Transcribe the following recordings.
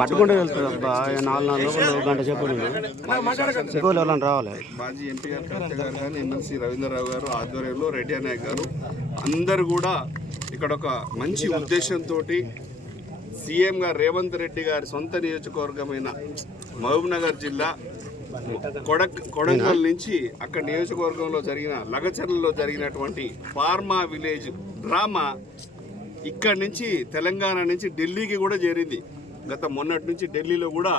పట్టుకుంటే వెళ్తుంది అబ్బా 4 గంట చెప్పు రావాలి. మాజీ ఎంపీ గారు కవిత గారు కానీ ఎమ్మెల్సీ రవీంద్రరావు గారు ఆధ్వర్యంలో రెడ్డి నాయక్ గారు అందరూ కూడా ఇక్కడ ఒక మంచి ఉద్దేశంతో సీఎం గారు రేవంత్ రెడ్డి గారి సొంత నియోజకవర్గమైన మహబూబ్నగర్ జిల్లా కొడంగల్ నుంచి అక్కడ నియోజకవర్గంలో జరిగిన లగచర్లలో జరిగినటువంటి ఫార్మా విలేజ్ డ్రామా ఇక్కడి నుంచి తెలంగాణ నుంచి ఢిల్లీకి కూడా చేరింది. గత మొన్నటి నుంచి ఢిల్లీలో కూడా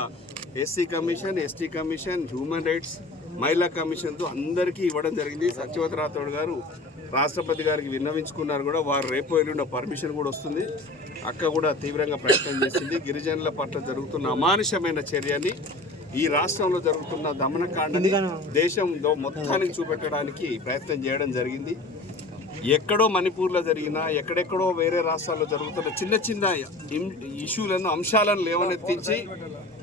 SC commission, ST commission, human rights, మహిళా కమిషన్తో అందరికీ ఇవ్వడం జరిగింది. సత్యవతి రాథోడ్ గారు రాష్ట్రపతి గారికి విన్నవించుకున్నారు కూడా. వారు రేపు ఎల్లుండి పర్మిషన్ కూడా వస్తుంది. అక్క కూడా తీవ్రంగా ప్రయత్నం చేసింది. గిరిజనుల పట్ల జరుగుతున్న అమానుషమైన చర్యని, ఈ రాష్ట్రంలో జరుగుతున్న దమనకాండని దేశంలో మొత్తానికి చూపెట్టడానికి ప్రయత్నం చేయడం జరిగింది. ఎక్కడో మణిపూర్లో జరిగినా, ఎక్కడెక్కడో వేరే రాష్ట్రాల్లో జరుగుతున్న చిన్న చిన్న ఇష్యూలను, అంశాలను లేవనెత్తించి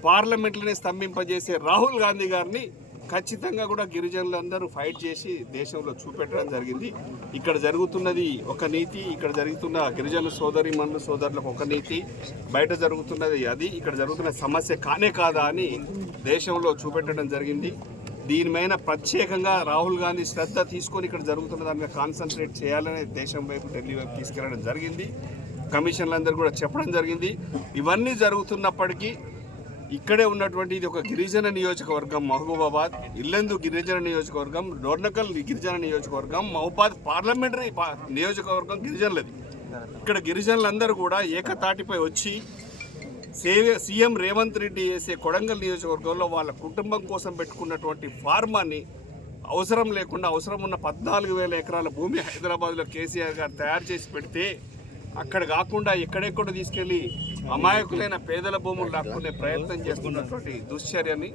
పార్లమెంట్లోనే స్తంభింపజేసే రాహుల్ గాంధీ గారిని ఖచ్చితంగా కూడా గిరిజనులందరూ ఫైట్ చేసి దేశంలో చూపెట్టడం జరిగింది. ఇక్కడ జరుగుతున్నది ఒక నీతి, ఇక్కడ జరుగుతున్న గిరిజన సోదరీమణులు సోదరులకు ఒక నీతి, బయట జరుగుతున్నది అది, ఇక్కడ జరుగుతున్న సమస్య కానే కాదా అని దేశంలో చూపెట్టడం జరిగింది. దీనిపైన ప్రత్యేకంగా రాహుల్ గాంధీ శ్రద్ధ తీసుకొని ఇక్కడ జరుగుతున్న దాని మీద కాన్సన్ట్రేట్ చేయాలని దేశం వైపు, ఢిల్లీ వైపు తీసుకెళ్లడం జరిగింది. కమిషన్లందరూ కూడా చెప్పడం జరిగింది. ఇవన్నీ జరుగుతున్నప్పటికీ ఇక్కడే ఉన్నటువంటి ఇది ఒక గిరిజన నియోజకవర్గం మహబూబాబాద్, ఇల్లెందు గిరిజన నియోజకవర్గం, డోర్నకల్ గిరిజన నియోజకవర్గం, మహబూబాద్ పార్లమెంటరీ నియోజకవర్గం గిరిజనులది. ఇక్కడ గిరిజనులందరూ కూడా ఏకతాటిపై వచ్చి సీఎం రేవంత్ రెడ్డి చేసే కొడంగల్ నియోజకవర్గంలో వాళ్ళ కుటుంబం కోసం పెట్టుకున్నటువంటి ఫార్మాని అవసరం లేకుండా, అవసరం ఉన్న 14,000 ఎకరాల భూమి హైదరాబాద్లో కేసీఆర్ గారు తయారు చేసి పెడితే అక్కడ కాకుండా ఎక్కడెక్కడో తీసుకెళ్లి అమాయకులైన పేదల భూములు లాక్కునే ప్రయత్నం చేస్తున్నటువంటి దుశ్చర్యని,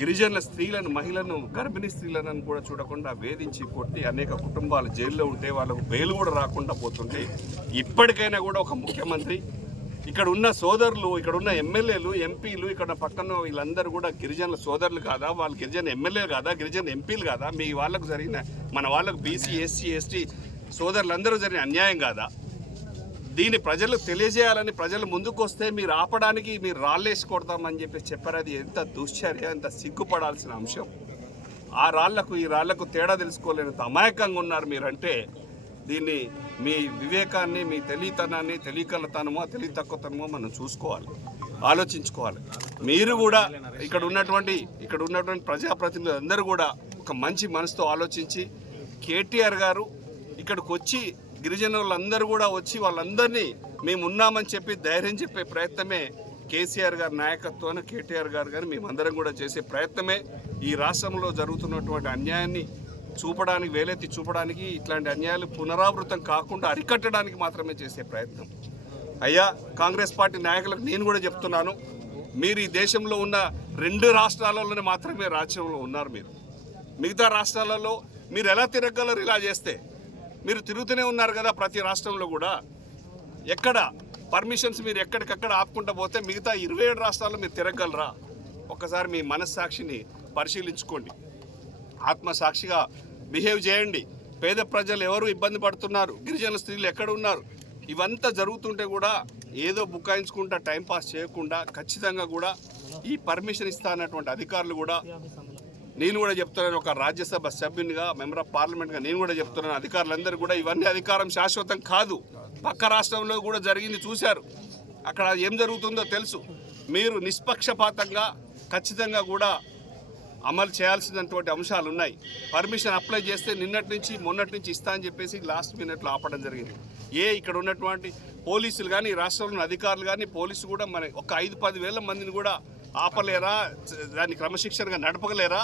గిరిజనుల స్త్రీలను, మహిళలను, గర్భిణీ స్త్రీలను కూడా చూడకుండా వేధించి కొట్టి అనేక కుటుంబాలు జైల్లో ఉంటే వాళ్ళకు బెయిల్ కూడా రాకుండా పోతుంటే, ఇప్పటికైనా కూడా ఒక ముఖ్యమంత్రి, ఇక్కడ ఉన్న సోదరులు, ఇక్కడ ఉన్న ఎమ్మెల్యేలు, ఎంపీలు, ఇక్కడ పక్కన వీళ్ళందరూ కూడా గిరిజనుల సోదరులు కాదా? వాళ్ళు గిరిజన ఎమ్మెల్యేలు కాదా? గిరిజన ఎంపీలు కాదా? మీ వాళ్ళకు జరిగిన, మన వాళ్ళకు బీసీ, ఎస్సీ, ఎస్టీ సోదరులందరూ జరిగిన అన్యాయం కాదా? దీన్ని ప్రజలకు తెలియజేయాలని ప్రజలు ముందుకు వస్తే మీరు ఆపడానికి మీరు రాళ్ళేసి కొడతామని చెప్పారు. అది ఎంత దుశ్చర్య, ఎంత సిగ్గుపడాల్సిన అంశం. ఆ రాళ్లకు ఈ రాళ్లకు తేడా తెలుసుకోలేనంత అమాయకంగా ఉన్నారు మీరంటే, దీన్ని మీ వివేకాన్ని, మీ తెలియతనాన్ని, తెలియకలతనమో తెలివి తక్కువతనమో మనం చూసుకోవాలి, ఆలోచించుకోవాలి. మీరు కూడా ఇక్కడ ఉన్నటువంటి ప్రజాప్రతినిధులు అందరూ కూడా ఒక మంచి మనసుతో ఆలోచించి, కేటీఆర్ గారు ఇక్కడికి వచ్చి గిరిజనులందరూ కూడా వచ్చి వాళ్ళందరినీ మేము ఉన్నామని చెప్పి ధైర్యం చెప్పే ప్రయత్నమే కేసీఆర్ గారి నాయకత్వాన్ని, కేటీఆర్ గారు కానీ మేమందరం కూడా చేసే ప్రయత్నమే ఈ రాష్ట్రంలో జరుగుతున్నటువంటి అన్యాయాన్ని చూపడానికి, వేలెత్తి చూపడానికి, ఇట్లాంటి అన్యాయాలు పునరావృతం కాకుండా అరికట్టడానికి మాత్రమే చేసే ప్రయత్నం. అయ్యా, కాంగ్రెస్ పార్టీ నాయకులకు నేను కూడా చెప్తున్నాను, మీరు ఈ దేశంలో ఉన్న 2 రాష్ట్రాలలోనే మాత్రమే రాజ్యంలో ఉన్నారు. మీరు మిగతా రాష్ట్రాలలో మీరు ఎలా తిరగలరు? ఇలా చేస్తే మీరు తిరుగుతూనే ఉన్నారు కదా ప్రతి రాష్ట్రంలో కూడా. ఎక్కడ పర్మిషన్స్ మీరు ఎక్కడికక్కడ ఆపుకుంటూ పోతే మిగతా 27 రాష్ట్రాల్లో మీరు తిరగలరా? ఒక్కసారి మీ మనస్సాక్షిని పరిశీలించుకోండి, ఆత్మసాక్షిగా బిహేవ్ చేయండి. పేద ప్రజలు ఎవరు ఇబ్బంది పడుతున్నారు, గిరిజన స్త్రీలు ఎక్కడ ఉన్నారు, ఇవంతా జరుగుతుంటే కూడా ఏదో బుకాయించుకుంటా టైంపాస్ చేయకుండా ఖచ్చితంగా కూడా ఈ పర్మిషన్ ఇస్తా అన్నటువంటి అధికారులు కూడా, నేను కూడా చెప్తున్నాను, ఒక రాజ్యసభ సభ్యునిగా, మెంబర్ ఆఫ్ పార్లమెంట్గా నేను కూడా చెప్తున్నాను, అధికారులందరూ కూడా ఇవన్నీ అధికారం శాశ్వతం కాదు. పక్క రాష్ట్రంలో కూడా జరిగింది చూశారు, అక్కడ ఏం జరుగుతుందో తెలుసు. మీరు నిష్పక్షపాతంగా ఖచ్చితంగా కూడా అమలు చేయాల్సినటువంటి అంశాలు ఉన్నాయి. పర్మిషన్ అప్లై చేస్తే మొన్నటి నుంచి ఇస్తా అని చెప్పేసి లాస్ట్ మినిట్లో ఆపడం జరిగింది. ఇక్కడ ఉన్నటువంటి పోలీసులు కానీ, రాష్ట్రంలో అధికారులు కానీ, పోలీసు కూడా మన ఒక 5-10 వేల మందిని కూడా ఆపలేరా? దాన్ని క్రమశిక్షణగా నడపగలేరా?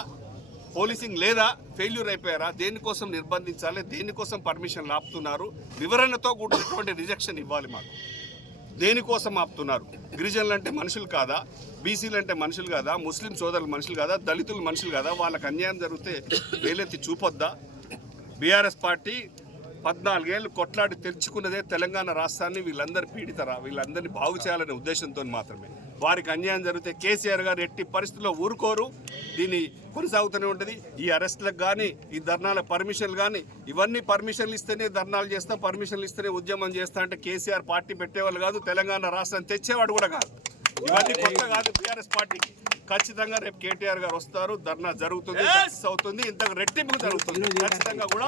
పోలీసింగ్ లేదా? ఫెయిల్యూర్ అయిపోయారా? దేనికోసం నిర్బంధించాలి? దేనికోసం పర్మిషన్లు ఆపుతున్నారు? వివరణతో కూడినటువంటి రిజెక్షన్ ఇవ్వాలి మాకు. దేనికోసం ఆపుతున్నారు? గిరిజనులు అంటే మనుషులు కాదా? బీసీలు అంటే మనుషులు కాదా? ముస్లిం సోదరులు మనుషులు కాదా? దళితులు మనుషులు కాదా? వాళ్ళకి అన్యాయం జరిగితే వేలెత్తి చూపొద్దా? బీఆర్ఎస్ పార్టీ 14 ఏళ్ళు కొట్లాడి తెచ్చుకున్నదే తెలంగాణ రాష్ట్రాన్ని. వీళ్ళందరూ పీడితరా? వీళ్ళందరినీ బాగు చేయాలనే ఉద్దేశంతో మాత్రమే. వారికి అన్యాయం జరిగితే కేసీఆర్ గారు ఎట్టి పరిస్థితుల్లో ఊరుకోరు. దీన్ని కొనసాగుతూనే ఉంటుంది. ఈ అరెస్టులకు కానీ, ఈ ధర్నాల పర్మిషన్లు కానీ, ఇవన్నీ పర్మిషన్లు ఇస్తేనే ధర్నాలు చేస్తాం, పర్మిషన్లు ఇస్తేనే ఉద్యమం చేస్తా అంటే కేసీఆర్ పార్టీ పెట్టేవాళ్ళు కాదు, తెలంగాణ రాష్ట్రాన్ని తెచ్చేవాడు కూడా కాదు. ఇవన్నీ కొత్త కాదు టీఆర్ఎస్ పార్టీకి. ఖచ్చితంగా రేపు కేటీఆర్ గారు వస్తారు, ధర్నా జరుగుతుంది, సక్సెస్ అవుతుంది, ఇంతకు రెట్టింపు జరుగుతుంది ఖచ్చితంగా కూడా.